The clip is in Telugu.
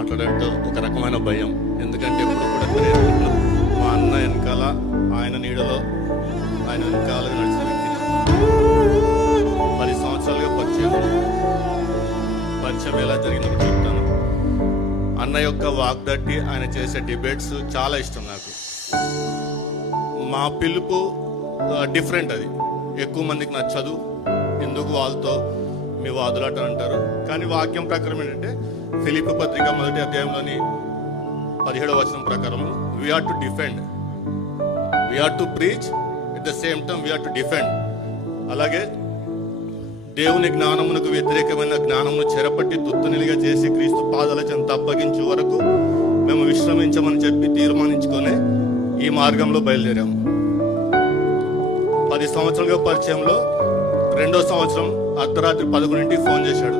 మాట్లాడంటే ఒక రకమైన భయం. ఎందుకంటే ఎప్పుడు కూడా తెలియదు. మా అన్న వెనకాల ఆయన నీడలో ఆయన వెనకాల నడిచిన వ్యక్తిని 10 సంవత్సరాలుగా పరిచయం ఎలా జరిగిందో చెప్తాను. అన్న యొక్క వాగ్దట్టి, ఆయన చేసే డిబేట్స్ చాలా ఇష్టం నాకు. మా పిలుపు డిఫరెంట్, అది ఎక్కువ మందికి నచ్చదు. ఎందుకు వాళ్ళతో మీ వాదులాట అంటారు. కానీ వాక్యం ప్రకారం ఏంటంటే ఫిలిప్పీ పత్రిక 1వ అధ్యాయంలోని 17వ వచనం ప్రకారం we are to defend, we are to preach, at the same time we are to defend. అలాగే దేవుని జ్ఞానమునకు వ్యతిరేకమైన జ్ఞానమును చెరపట్టి తుత్తనిలిగా చేసి క్రీస్తు పాదాల చెంత అప్పగించే వరకు మేము విశ్రమించమని చెప్పి తీర్మానించుకొని ఈ మార్గంలో బయలుదేరాము. 10 సంవత్సరాలుగా పరిచయంలో 2వ సంవత్సరం అర్ధరాత్రి 11ంటికి ఫోన్ చేశాడు.